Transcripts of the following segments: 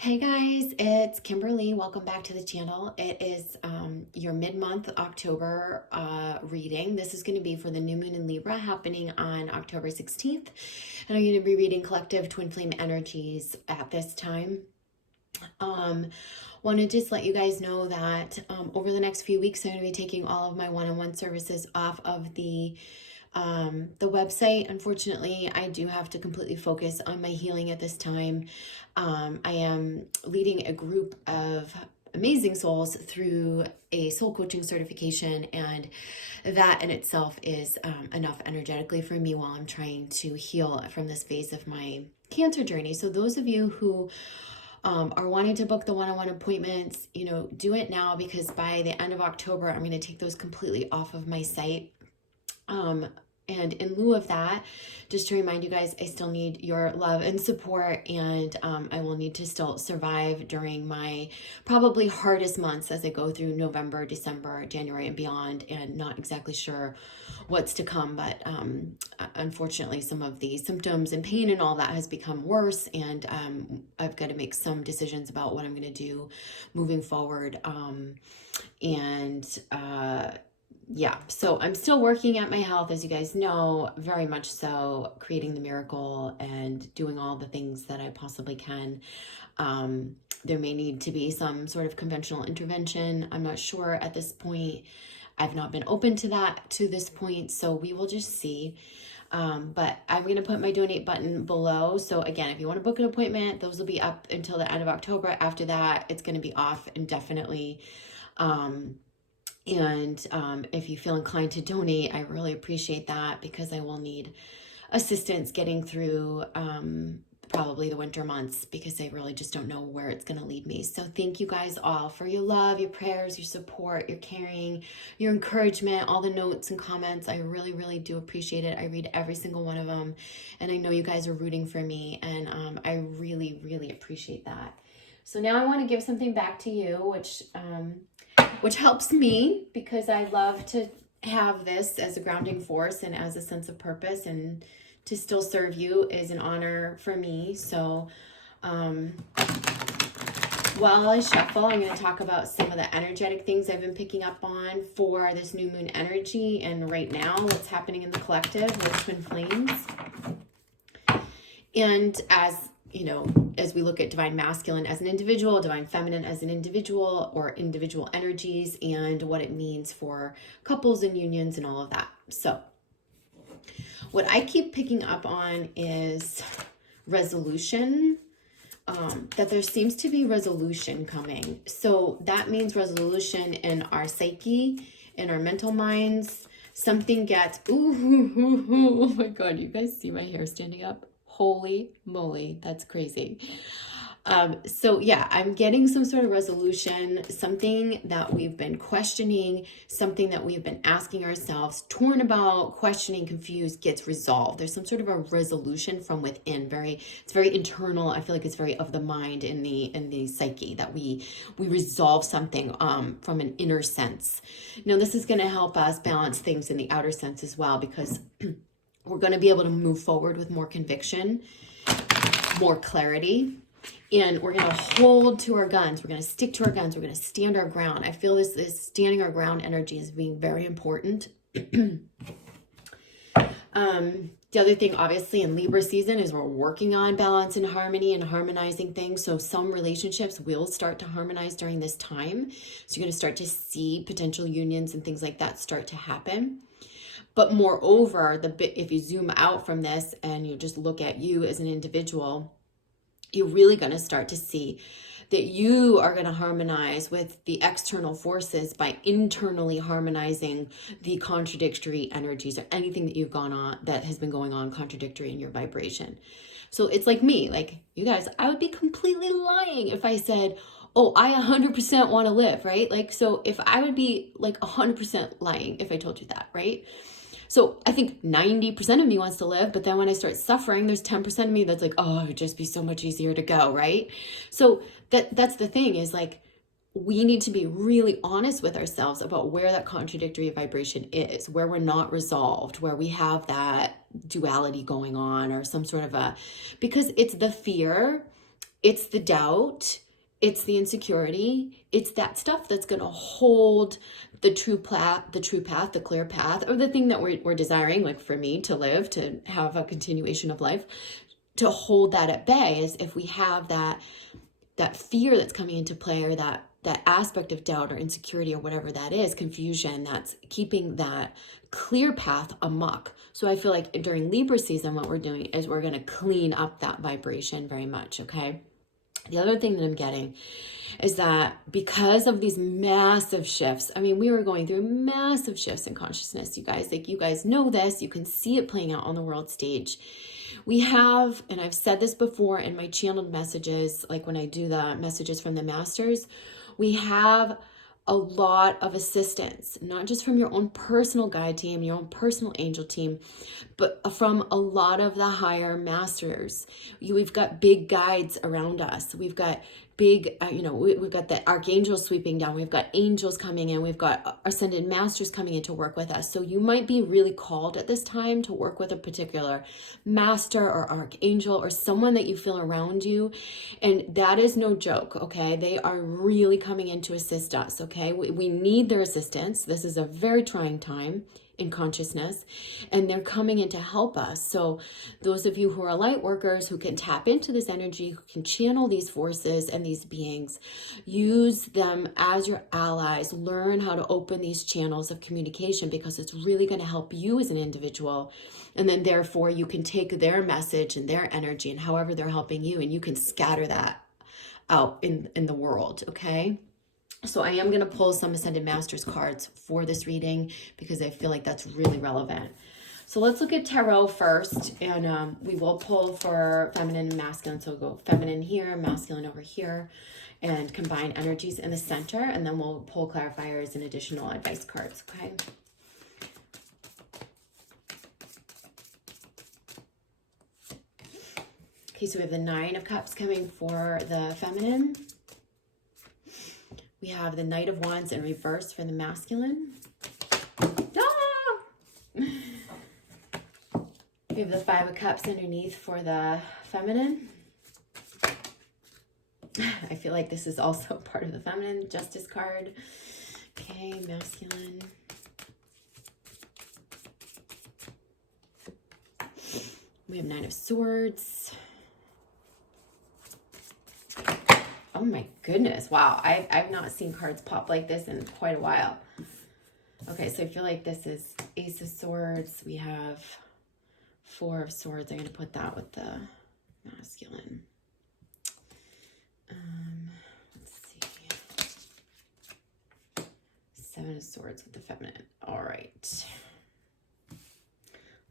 Hey guys, it's Kimberly. Welcome back to the channel. It is your mid-month October reading. This is going to be for the new moon in Libra happening on October 16th. And I'm going to be reading collective twin flame energies at this time. Want to just let you guys know that over the next few weeks, I'm going to be taking all of my one-on-one services off of the website. Unfortunately, I do have to completely focus on my healing at this time. I am leading a group of amazing souls through a soul coaching certification, and that in itself is enough energetically for me while I'm trying to heal from this phase of my cancer journey. So those of you who are wanting to book the one-on-one appointments, do it now, because by the end of October, I'm going to take those completely off of my site. And in lieu of that, just to remind you guys, I still need your love and support, and I will need to still survive during my probably hardest months as I go through November, December, January, and beyond, and not exactly sure what's to come. But unfortunately, some of the symptoms and pain and all that has become worse, and I've got to make some decisions about what I'm going to do moving forward. Yeah, so I'm still working at my health, as you guys know, very much so, creating the miracle and doing all the things that I possibly can. There may need to be some sort of conventional intervention. I'm not sure at this point. I've not been open to that to this point, so we will just see. But I'm going to put my donate button below. So again, if you want to book an appointment, those will be up until the end of October. After that, it's going to be off indefinitely. If you feel inclined to donate, I really appreciate that, because I will need assistance getting through probably the winter months, because I really just don't know where it's going to lead me. So thank you guys all for your love, your prayers, your support, your caring, your encouragement, all the notes and comments. I really, really do appreciate it. I read every single one of them, and I know you guys are rooting for me, and I really, really appreciate that. So now I want to give something back to you, which helps me, because I love to have this as a grounding force and as a sense of purpose, and to still serve you is an honor for me. So while I shuffle, I'm going to talk about some of the energetic things I've been picking up on for this new moon energy, and right now what's happening in the collective with twin flames. And as we look at divine masculine as an individual, divine feminine as an individual, or individual energies, and what it means for couples and unions and all of that. So what I keep picking up on is resolution, that there seems to be resolution coming. So that means resolution in our psyche, in our mental minds. Something gets, oh my God, you guys see my hair standing up? Holy moly, that's crazy. So yeah, I'm getting some sort of resolution, something that we've been questioning, something that we've been asking ourselves, torn about, questioning, confused, gets resolved. There's some sort of a resolution from within. It's very internal. I feel like it's very of the mind, in the psyche, that we resolve something from an inner sense. Now, this is going to help us balance things in the outer sense as well, because we're going to be able to move forward with more conviction, more clarity, and we're going to hold to our guns. We're going to stick to our guns. We're going to stand our ground. I feel this standing our ground energy is being very important. The other thing, obviously, in Libra season is we're working on balance and harmony and harmonizing things. So some relationships will start to harmonize during this time. So you're going to start to see potential unions and things like that start to happen. But moreover, if you zoom out from this and you just look at you as an individual, you're really going to start to see that you are going to harmonize with the external forces by internally harmonizing the contradictory energies, or anything that has been going on contradictory in your vibration. So it's like me, like you guys, I would be completely lying if I said, oh, I 100% want to live, right? Like, so if I would be like 100% lying if I told you that, right? So I think 90% of me wants to live, but then when I start suffering, there's 10% of me that's like, oh, it would just be so much easier to go, right? So that's the thing, is like, we need to be really honest with ourselves about where that contradictory vibration is, where we're not resolved, where we have that duality going on, or some sort of because it's the fear It's the doubt, it's the insecurity, it's that stuff that's going to hold the true path, the clear path, or the thing that we're desiring, like for me to live, to have a continuation of life, to hold that at bay. Is if we have that fear that's coming into play, or that aspect of doubt or insecurity or whatever that is, confusion, that's keeping that clear path amok. So I feel like during Libra season, what we're doing is we're going to clean up that vibration very much, okay? The other thing that I'm getting is that because of these massive shifts, I mean, we were going through massive shifts in consciousness, you guys. Like, you guys know this. You can see it playing out on the world stage. We have, and I've said this before in my channeled messages, like when I do the messages from the masters, we have a lot of assistance, not just from your own personal guide team, your own personal angel team, but from a lot of the higher masters. We've got big guides around us. We've got big, we've got the archangels sweeping down. We've got angels coming in. We've got ascended masters coming in to work with us. So you might be really called at this time to work with a particular master or archangel or someone that you feel around you. And that is no joke, okay? They are really coming in to assist us, okay? We need their assistance. This is a very trying time in consciousness, and they're coming in to help us. So those of you who are light workers, who can tap into this energy, who can channel these forces and these beings, use them as your allies. Learn how to open these channels of communication, because it's really going to help you as an individual. And then therefore you can take their message and their energy and however they're helping you, and you can scatter that out in the world, okay? So I am going to pull some Ascended Masters cards for this reading, because I feel like that's really relevant. So let's look at tarot first, and we will pull for feminine and masculine. So we'll go feminine here, masculine over here, and combine energies in the center, and then we'll pull clarifiers and additional advice cards, okay? Okay, so we have the Nine of Cups coming for the feminine. We have the Knight of Wands in reverse for the masculine. Ah! We have the Five of Cups underneath for the feminine. I feel like this is also part of the feminine. Justice card. Okay, masculine. We have Nine of Swords. Oh my goodness. Wow. I've not seen cards pop like this in quite a while. Okay, so I feel like this is Ace of Swords. We have Four of Swords. I'm going to put that with the masculine. Let's see. Seven of Swords with the feminine. All right.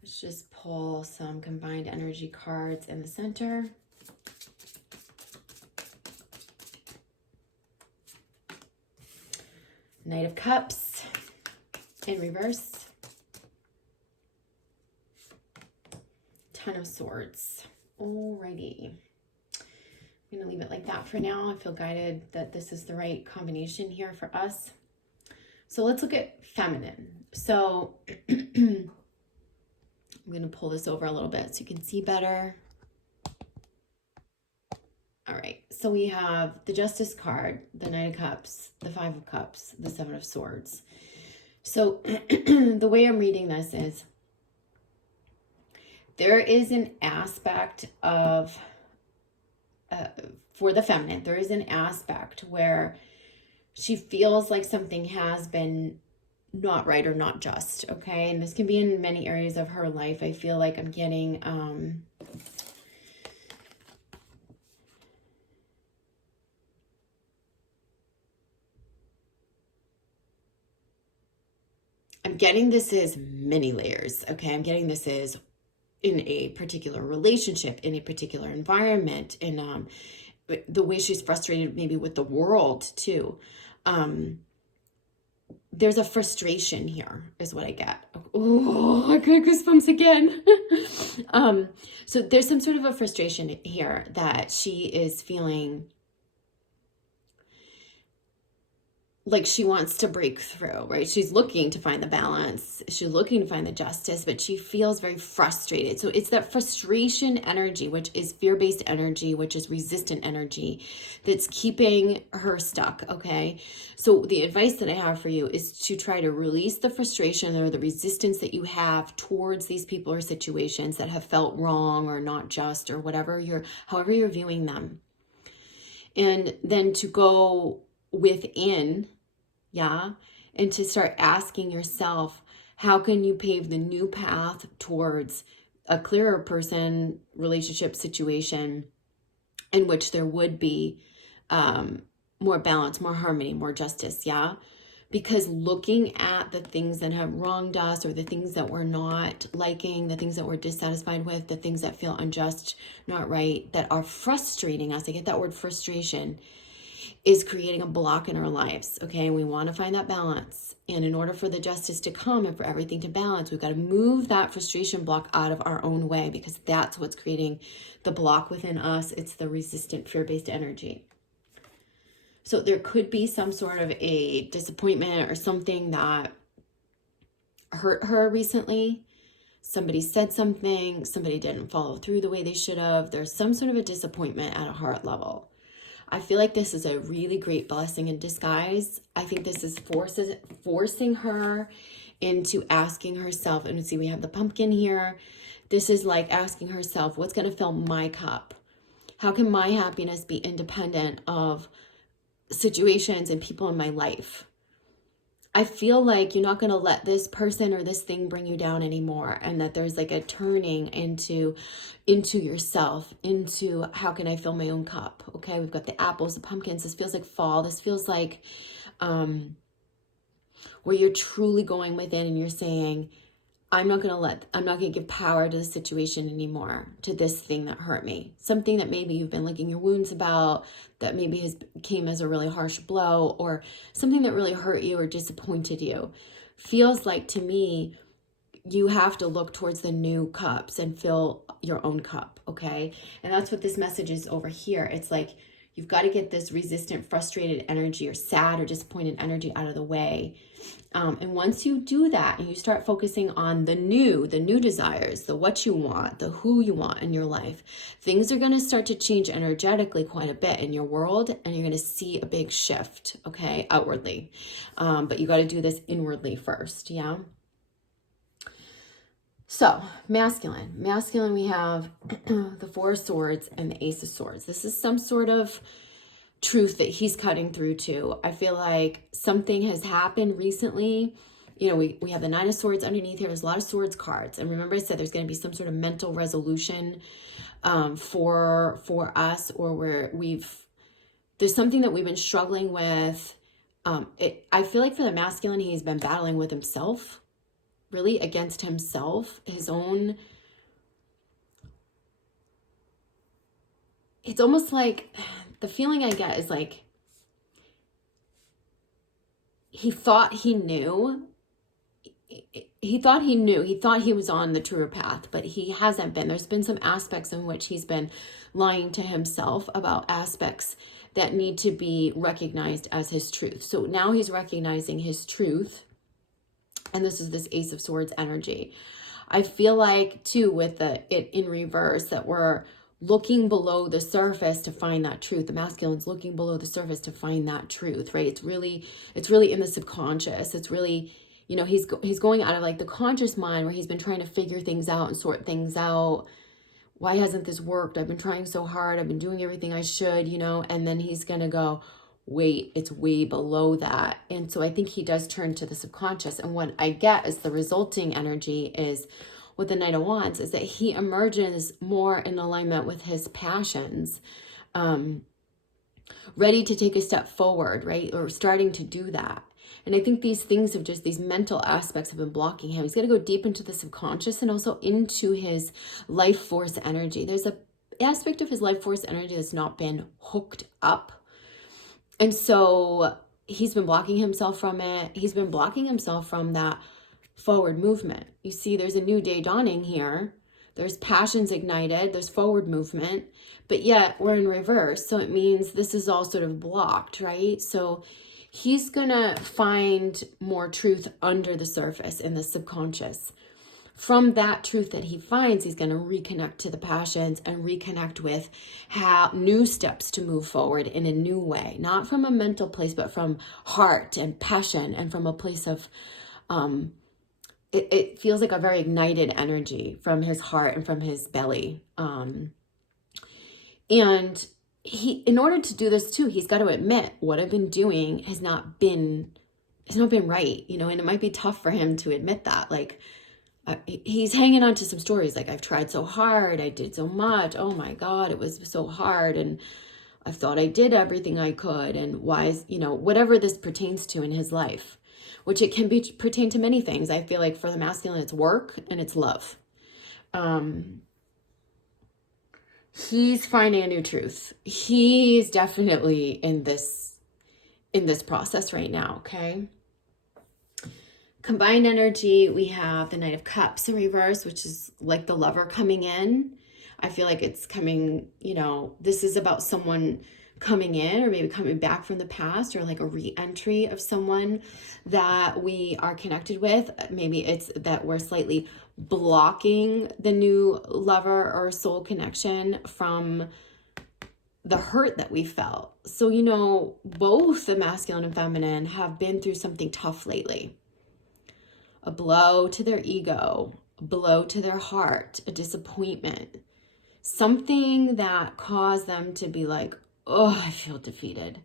Let's just pull some combined energy cards in the center. Knight of Cups in reverse. Ten of Swords. Alrighty. I'm going to leave it like that for now. I feel guided that this is the right combination here for us. So let's look at feminine. So I'm going to pull this over a little bit so you can see better. All right, so we have the Justice card, the Knight of Cups, the Five of Cups, the Seven of Swords. So the way I'm reading this is there is an aspect of, for the feminine, there is an aspect where she feels like something has been not right or not just, okay? And this can be in many areas of her life. I feel like I'm getting... I'm getting this as many layers, okay? I'm getting this as in a particular relationship, in a particular environment, in the way she's frustrated maybe with the world too. There's a frustration here is what I get. Oh, I got goosebumps again. So there's some sort of a frustration here that she is feeling like she wants to break through, right? She's looking to find the balance. She's looking to find the justice, but she feels very frustrated. So it's that frustration energy, which is fear-based energy, which is resistant energy, that's keeping her stuck, okay? So the advice that I have for you is to try to release the frustration or the resistance that you have towards these people or situations that have felt wrong or not just or whatever however you're viewing them. And then to go within, and to start asking yourself, how can you pave the new path towards a clearer person, relationship, situation in which there would be more balance, more harmony, more justice, Because looking at the things that have wronged us or the things that we're not liking, the things that we're dissatisfied with, the things that feel unjust, not right, that are frustrating us, I get that word frustration, is creating a block in our lives, okay? We want to find that balance. And in order for the justice to come and for everything to balance, we've got to move that frustration block out of our own way, because that's what's creating the block within us. It's the resistant, fear-based energy. So there could be some sort of a disappointment or something that hurt her recently. Somebody said something, somebody didn't follow through the way they should have. There's some sort of a disappointment at a heart level. I feel like this is a really great blessing in disguise. I think this is forcing her into asking herself, and see, we have the pumpkin here. This is like asking herself, what's going to fill my cup? How can my happiness be independent of situations and people in my life? I feel like you're not going to let this person or this thing bring you down anymore, and that there's like a turning into yourself, into how can I fill my own cup? Okay, we've got the apples, the pumpkins. This feels like fall. This feels like where you're truly going within and you're saying, I'm not going to give power to the situation anymore, to this thing that hurt me. Something that maybe you've been licking your wounds about, that maybe came as a really harsh blow, or something that really hurt you or disappointed you. Feels like to me, you have to look towards the new cups and fill your own cup, okay? And that's what this message is over here. It's like, you've got to get this resistant, frustrated energy or sad or disappointed energy out of the way. And once you do that and you start focusing on the new desires, the what you want, the who you want in your life, things are going to start to change energetically quite a bit in your world, and you're going to see a big shift, okay, outwardly. But you got to do this inwardly first, So, masculine, we have the Four of Swords and the Ace of Swords. This is some sort of truth that he's cutting through to. I feel like something has happened recently. We have the Nine of Swords underneath here. There's a lot of swords cards. And remember I said there's going to be some sort of mental resolution for us, or where there's something that we've been struggling with. I feel like for the masculine, he's been battling with himself, really against himself, his own. It's almost like the feeling I get is like he thought he knew. He thought he was on the truer path, but he hasn't been. There's been some aspects in which he's been lying to himself about aspects that need to be recognized as his truth. So now he's recognizing his truth. And this is this Ace of Swords energy. I feel like too, with it in reverse, that we're looking below the surface to find that truth. The masculine's looking below the surface to find that truth, right? It's really in the subconscious. It's really, he's going out of like the conscious mind, where he's been trying to figure things out and sort things out. Why hasn't this worked? I've been trying so hard. I've been doing everything I should, and then he's going to go, wait, it's way below that. And so I think he does turn to the subconscious. And what I get is the resulting energy is, with the Knight of Wands, is that he emerges more in alignment with his passions, ready to take a step forward, right? Or starting to do that. And I think these things of just these mental aspects have been blocking him. He's got to go deep into the subconscious and also into his life force energy. There's an aspect of his life force energy that's not been hooked up. And so he's been blocking himself from it. He's been blocking himself from that forward movement. You see, there's a new day dawning here. There's passions ignited. There's forward movement. But yet we're in reverse. So it means this is all sort of blocked, right? So he's going to find more truth under the surface in the subconscious. From that truth that he finds, he's going to reconnect to the passions and reconnect with how new steps to move forward in a new way, not from a mental place, but from heart and passion, and from a place of, it feels like a very ignited energy from his heart and from his belly. And he, in order to do this too, he's got to admit what I've been doing has not been right, you know, and it might be tough for him to admit that. Like, he's hanging on to some stories like, I've tried so hard, I did so much, oh my God, it was so hard, and I thought I did everything I could, and why is, you know, whatever this pertains to in his life, which it can pertain to many things. I feel like for the masculine, it's work and it's love. He's finding a new truth. He's definitely in this process right now, okay? Combined energy, we have the Knight of Cups in reverse, which is like the lover coming in. I feel like it's coming, you know, this is about someone coming in, or maybe coming back from the past, or like a re-entry of someone that we are connected with. Maybe it's that we're slightly blocking the new lover or soul connection from the hurt that we felt. So, you know, both the masculine and feminine have been through something tough lately. A blow to their ego, a blow to their heart, a disappointment, something that caused them to be like, oh, I feel defeated.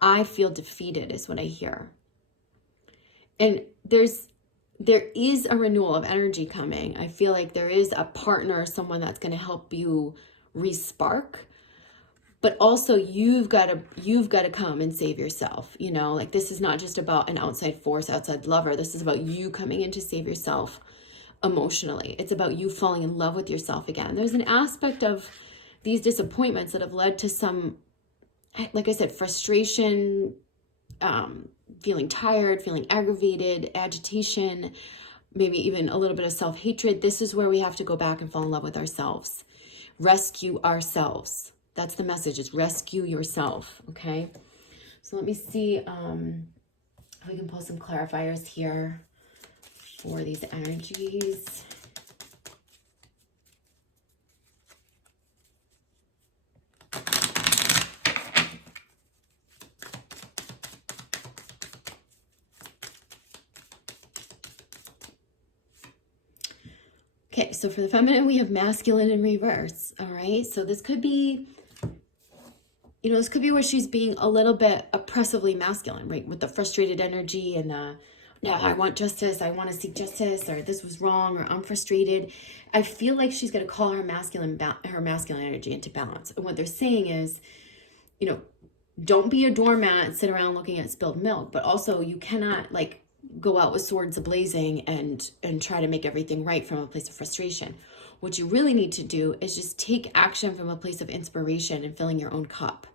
I feel defeated is what I hear. And there is a renewal of energy coming. I feel like there is a partner, someone that's going to help you re-spark. But also you've got to come and save yourself. You know, like, this is not just about an outside force, outside lover. This is about you coming in to save yourself emotionally. It's about you falling in love with yourself again. There's an aspect of these disappointments that have led to some, like I said, frustration, feeling tired, feeling aggravated, agitation, maybe even a little bit of self-hatred. This is where we have to go back and fall in love with ourselves. Rescue ourselves. That's the message, is rescue yourself, okay? So let me see if we can pull some clarifiers here for these energies. Okay, so for the feminine, we have masculine in reverse, all right? So this could be, you know, this could be where she's being a little bit oppressively masculine, right? With the frustrated energy and the, no, I want justice, I want to seek justice, or this was wrong, or I'm frustrated. I feel like she's going to call her masculine energy into balance. And what they're saying is, you know, don't be a doormat and sit around looking at spilled milk, but also you cannot, like, go out with swords ablazing and try to make everything right from a place of frustration. What you really need to do is just take action from a place of inspiration and filling your own cup.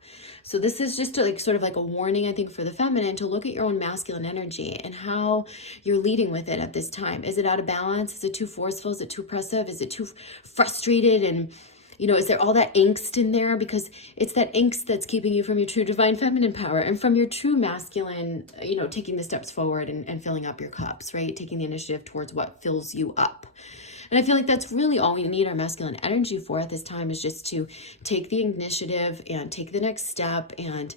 So this is just sort of like a warning, I think, for the feminine to look at your own masculine energy and how you're leading with it at this time. Is it out of balance? Is it too forceful? Is it too oppressive? Is it too frustrated? And, you know, is there all that angst in there? Because it's that angst that's keeping you from your true divine feminine power and from your true masculine, you know, taking the steps forward and filling up your cups, right? Taking the initiative towards what fills you up. And I feel like that's really all we need our masculine energy for at this time, is just to take the initiative and take the next step and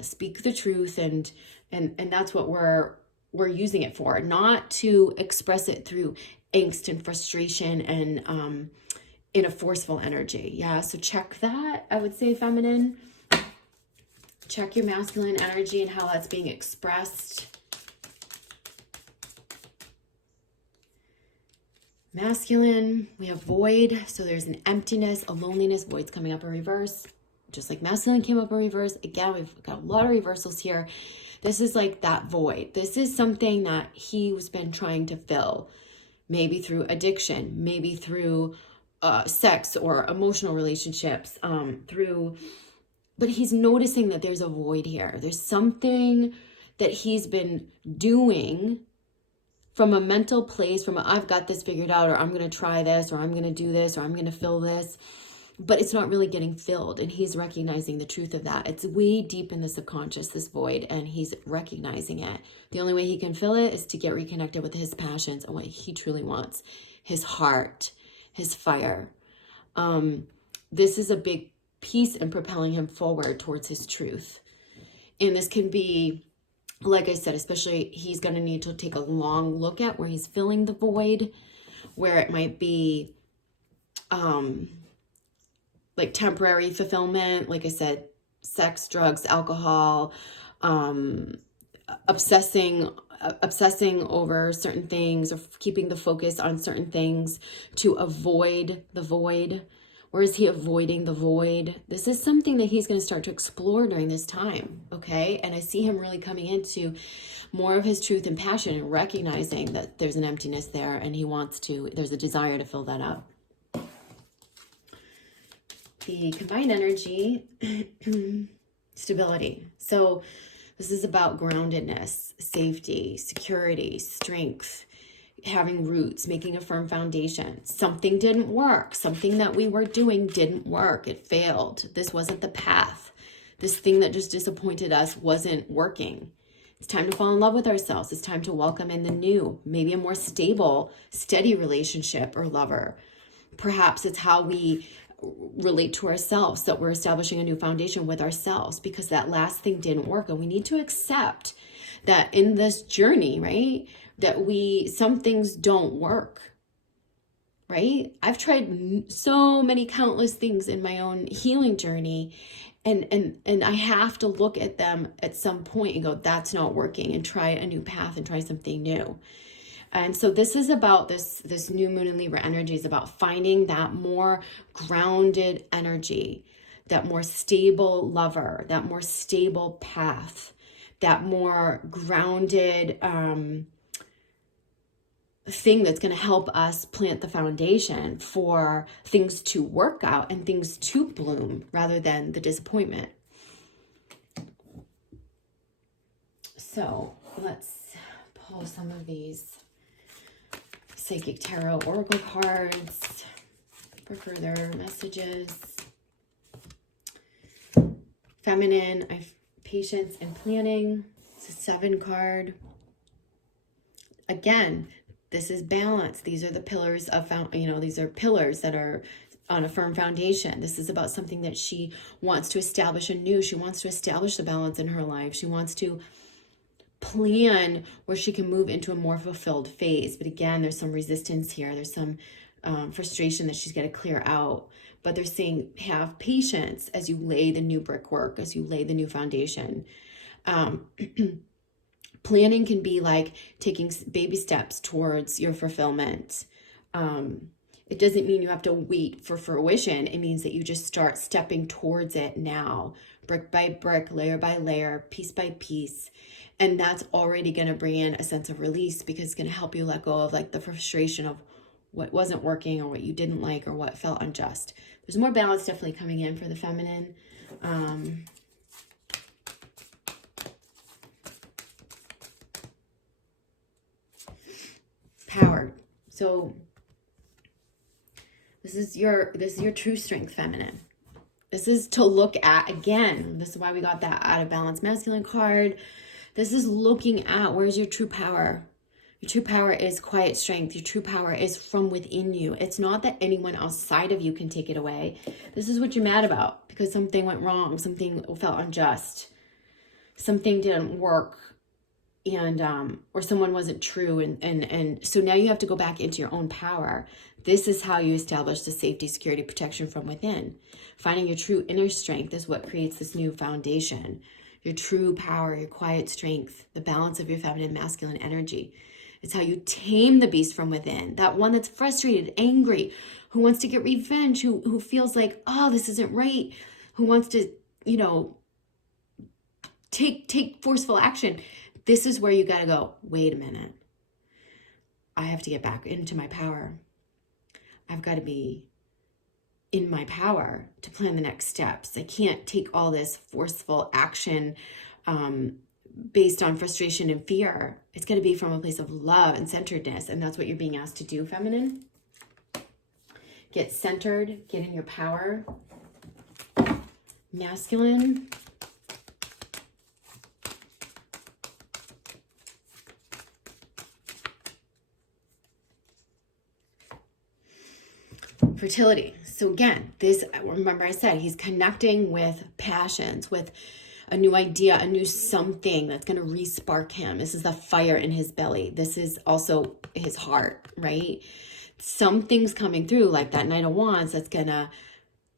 speak the truth. And that's what we're using it for, not to express it through angst and frustration and in a forceful energy. Yeah, so check that, I would say, feminine. Check your masculine energy and how that's being expressed. Masculine, we have void. So there's an emptiness, a loneliness. Void's coming up in reverse, just like masculine came up in reverse. Again, we've got a lot of reversals here. This is like that void. This is something that he's been trying to fill, maybe through addiction, maybe through sex or emotional relationships, but he's noticing that there's a void here. There's something that he's been doing from a mental place, from I've got this figured out, or I'm going to try this, or I'm going to do this, or I'm going to fill this. but it's not really getting filled. And he's recognizing the truth of that. It's way deep in the subconscious, this void, and he's recognizing it. The only way he can fill it is to get reconnected with his passions and what he truly wants, his heart, his fire. This is a big piece in propelling him forward towards his truth. And this can be, like I said, especially he's going to need to take a long look at where he's filling the void, where it might be like temporary fulfillment, like I said, sex, drugs, alcohol, obsessing over certain things, or keeping the focus on certain things to avoid the void. Or is he avoiding the void? This is something that he's going to start to explore during this time, okay? And I see him really coming into more of his truth and passion and recognizing that there's an emptiness there, and there's a desire to fill that up. The combined energy, stability. So this is about groundedness, safety, security, strength, having roots, making a firm foundation. Something didn't work. Something that we were doing didn't work. It failed. This wasn't the path. This thing that just disappointed us wasn't working. It's time to fall in love with ourselves. It's time to welcome in the new, maybe a more stable, steady relationship or lover. Perhaps it's how we relate to ourselves, that we're establishing a new foundation with ourselves, because that last thing didn't work. And we need to accept that in this journey, right, that some things don't work, right? I've tried so many countless things in my own healing journey, and I have to look at them at some point and go, that's not working, and try a new path and try something new. And so this is about this new moon in Libra energy is about finding that more grounded energy, that more stable lover, that more stable path, that more grounded thing that's going to help us plant the foundation for things to work out and things to bloom rather than the disappointment. So let's pull some of these Psychic Tarot Oracle cards for further messages. Feminine, patience and planning. It's a 7 card. Again, this is balance. These are the pillars of, these are pillars that are on a firm foundation. This is about something that she wants to establish anew. She wants to establish the balance in her life. She wants to plan where she can move into a more fulfilled phase. But again, there's some resistance here. There's some frustration that she's got to clear out. But they're saying have patience as you lay the new brickwork, as you lay the new foundation. Planning can be like taking baby steps towards your fulfillment. It doesn't mean you have to wait for fruition. It means that you just start stepping towards it now, brick by brick, layer by layer, piece by piece. And that's already going to bring in a sense of release, because it's going to help you let go of like the frustration of what wasn't working or what you didn't like or what felt unjust. There's more balance definitely coming in for the feminine. Power. So this is your true strength, feminine. This is to look at, again, this is why we got that out of balance masculine card. This is looking at where's your true power. Your true power is quiet strength. Your true power is from within you. It's not that anyone outside of you can take it away. This is what you're mad about because something went wrong, something felt unjust, something didn't work, and or someone wasn't true, and so now you have to go back into your own power. This is how you establish the safety, security, protection from within. Finding your true inner strength is what creates this new foundation. Your true power, your quiet strength, the balance of your feminine, masculine energy. It's how you tame the beast from within. That one that's frustrated, angry, who wants to get revenge, who feels like, oh, this isn't right, who wants to, take forceful action. This is where you got to go, wait a minute. I have to get back into my power. I've got to be in my power to plan the next steps. I can't take all this forceful action based on frustration and fear. It's going to be from a place of love and centeredness, and that's what you're being asked to do, feminine. Get centered, get in your power. Masculine. Fertility. So again, this, remember I said, he's connecting with passions, with a new idea, a new something that's going to re-spark him. This is the fire in his belly. This is also his heart, right? Something's coming through, like that Knight of Wands,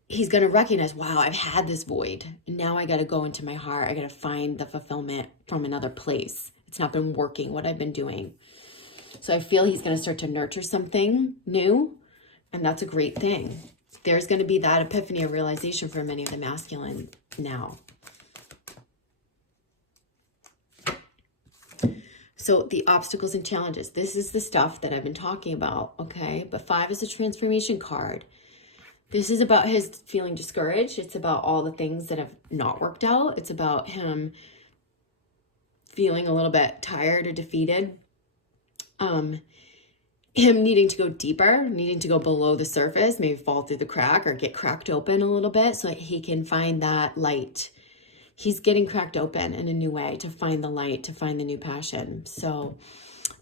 he's going to recognize, wow, I've had this void. And now I got to go into my heart. I got to find the fulfillment from another place. It's not been working, what I've been doing. So I feel he's going to start to nurture something new. And that's a great thing. There's going to be that epiphany of realization for many of the masculine now. So the obstacles and challenges. This is the stuff that I've been talking about, okay? But 5 is a transformation card. This is about his feeling discouraged. It's about all the things that have not worked out. It's about him feeling a little bit tired or defeated. Him needing to go deeper, needing to go below the surface, maybe fall through the crack or get cracked open a little bit so that he can find that light. He's getting cracked open in a new way to find the light, to find the new passion. So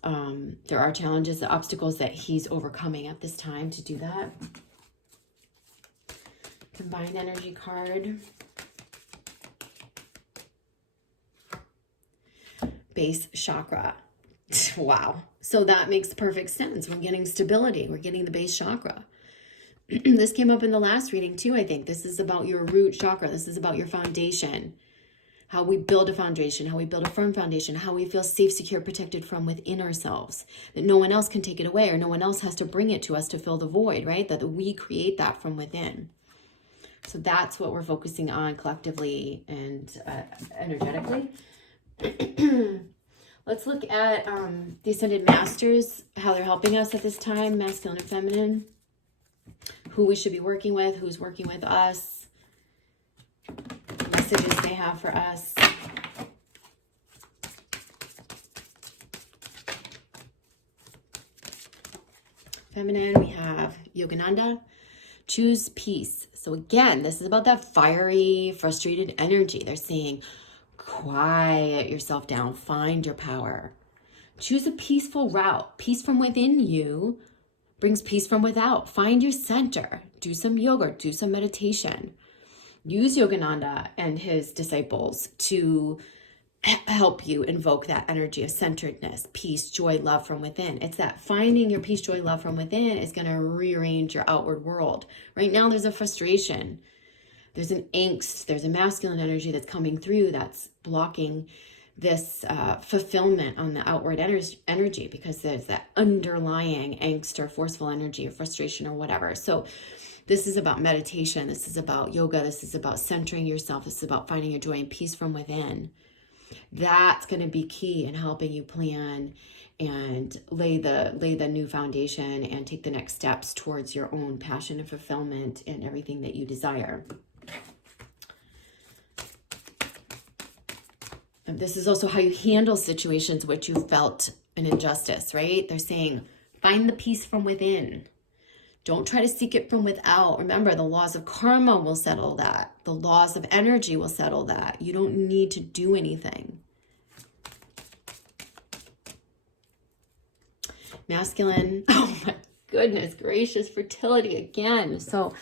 there are challenges, the obstacles that he's overcoming at this time to do that. Combined energy card. Base chakra. Wow. So that makes perfect sense. We're getting stability. We're getting the base chakra. This came up in the last reading too, I think. This is about your root chakra. This is about your foundation. How we build a foundation, how we build a firm foundation, how we feel safe, secure, protected from within ourselves. That no one else can take it away or no one else has to bring it to us to fill the void, right? That we create that from within. So that's what we're focusing on collectively and energetically. Let's look at the Ascended Masters, how they're helping us at this time, masculine and feminine, who we should be working with, who's working with us, messages they have for us. Feminine, we have Yogananda. Choose peace. So again, this is about that fiery, frustrated energy. They're saying, quiet yourself down. Find your power. Choose a peaceful route. Peace from within you brings peace from without. Find your center. Do some yoga. Do some meditation. Use Yogananda and his disciples to help you invoke that energy of centeredness, peace, joy, love from within. It's that finding your peace, joy, love from within is going to rearrange your outward world. Right now, there's a frustration. There's an angst. There's a masculine energy that's coming through that's blocking this fulfillment on the outward energy because there's that underlying angst or forceful energy or frustration or whatever. So this is about meditation. This is about yoga. This is about centering yourself. This is about finding your joy and peace from within. That's going to be key in helping you plan and lay the new foundation and take the next steps towards your own passion and fulfillment and everything that you desire. And this is also how you handle situations which you felt an injustice, right? They're saying, find the peace from within. Don't try to seek it from without. Remember, the laws of karma will settle that. The laws of energy will settle that. You don't need to do anything. Masculine. Oh my goodness gracious. Fertility again. So,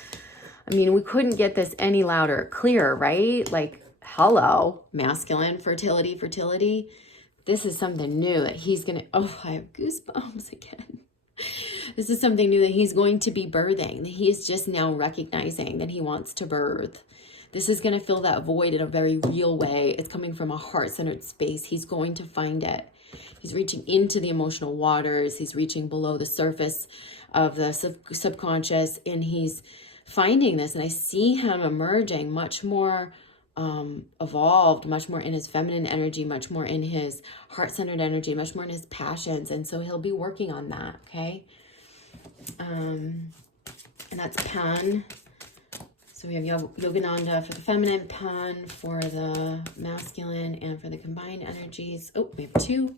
I mean, we couldn't get this any louder, clearer, right? Like, hello, masculine, fertility. This is something new that he's going to, oh, I have goosebumps again. This is something new that he's going to be birthing, that he's just now recognizing that he wants to birth. This is going to fill that void in a very real way. It's coming from a heart-centered space. He's going to find it. He's reaching into the emotional waters. He's reaching below the surface of the subconscious, and he's finding this. And I see him emerging much more evolved, much more in his feminine energy, much more in his heart-centered energy, much more in his passions. And so he'll be working on that, okay? And that's Pan. So we have Yogananda for the feminine, Pan for the masculine, and for the combined energies. Oh, we have 2.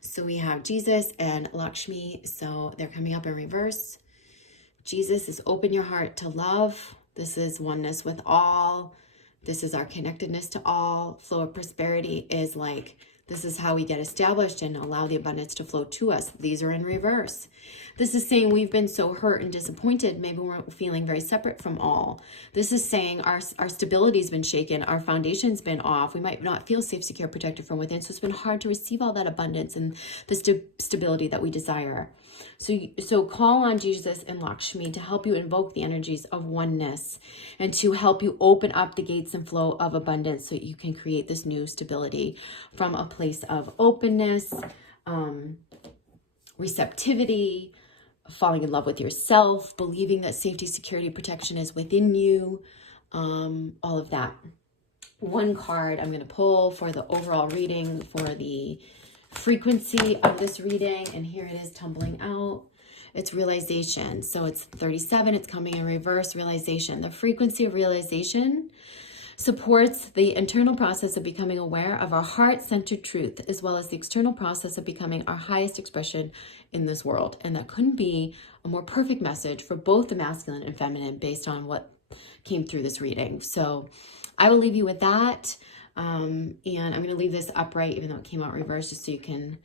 So we have Jesus and Lakshmi. So they're coming up in reverse. Jesus is open your heart to love. This is oneness with all. This is our connectedness to all. Flow of prosperity is like, this is how we get established and allow the abundance to flow to us. These are in reverse. This is saying we've been so hurt and disappointed. Maybe we're feeling very separate from all. This is saying our stability's been shaken. Our foundation's been off. We might not feel safe, secure, protected from within. So it's been hard to receive all that abundance and the stability that we desire. So call on Jesus and Lakshmi to help you invoke the energies of oneness and to help you open up the gates and flow of abundance so you can create this new stability from a place of openness, receptivity, falling in love with yourself, believing that safety, security, protection is within you, all of that. One card I'm going to pull for the overall reading for the frequency of this reading, and here it is tumbling out. It's realization. So it's 37. It's coming in reverse. Realization. The frequency of realization supports the internal process of becoming aware of our heart-centered truth, as well as the external process of becoming our highest expression in this world. And that couldn't be a more perfect message for both the masculine and feminine based on what came through this reading. So I will leave you with that. And I'm going to leave this upright, even though it came out reverse, just so you can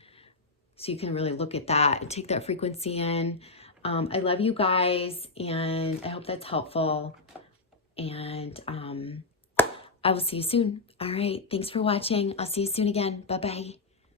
really look at that and take that frequency in. I love you guys, and I hope that's helpful. And I will see you soon. All right. Thanks for watching. I'll see you soon again. Bye-bye.